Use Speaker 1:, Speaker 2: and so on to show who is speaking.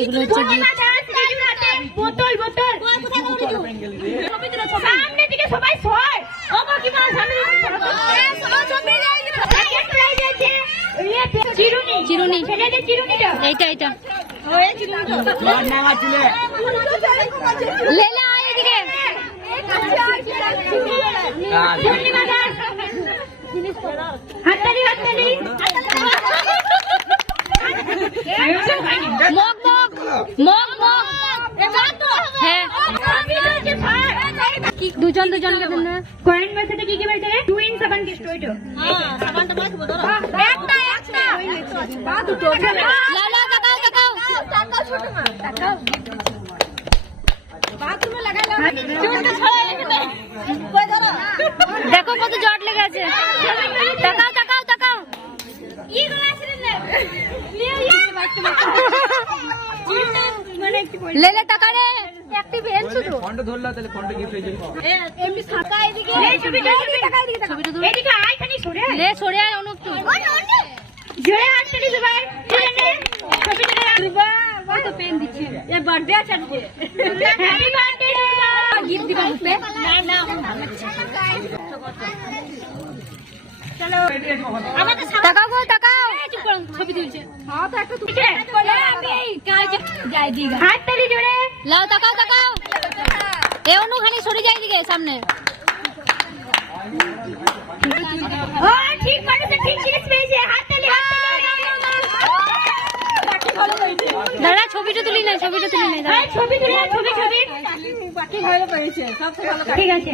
Speaker 1: এগুলো হচ্ছে।
Speaker 2: বোতল বোতল। সামনে দিকে সবাই সর। ও কাকিমা সামনে চিরুনি।
Speaker 1: চিরুনি।
Speaker 2: ছেলেদের চিরুনিটা।
Speaker 1: এইটা এইটা। আয় এদিকে।
Speaker 2: হাততালি। হাততালি।
Speaker 1: মগ মগ। হ্যাঁ। দুজন দুজনকে দেন না।
Speaker 2: কয়েন মেসেজে কি কি রে? টুইন সাবান গিফট ওইটো একটা একটা।
Speaker 1: লালা তাকাও তাকাও দেখো কত জট লেগে আছে তাকাও তাকাও তাকাও লেলে টাকা রে একটি ভেন শুধু।
Speaker 3: ফন্ড ধরলা তাহলে ফন্ড গিফট হয়ে যাবে।
Speaker 1: এমনি ফাঁকা এদিকে।
Speaker 2: এই ছবিটা ছবিটা
Speaker 1: ছবিটা তুল।
Speaker 2: এদিকে আয় খানি সরে আয়।
Speaker 1: লে সরে আয় অনুপ তুই
Speaker 2: জোরে হাততালি সবাই ছেলে ছবিটা দুবা কত পেন দিচ্ছে। এ বার্থডে আছে আজকে। হ্যাপি বার্থডে
Speaker 1: গিফট দিবা মুখে?
Speaker 2: চলো।
Speaker 1: তাকাও গো তাকাও। ছবি তুলছে।
Speaker 2: হ্যাঁ তো একটা তুলছে। জোরে
Speaker 1: লাও তাকাও তাকাও এ অনু খানি সরে যাই দিকে সামনে
Speaker 2: ও ঠিক মানুষে ঠিক জিনিস পেয়েছে হাততালি হাততালি
Speaker 1: দাদা ছবিটা তুলি না ছবিটা তুলি না
Speaker 2: ছবি তুলে ছবি ছবি ঠিক আছে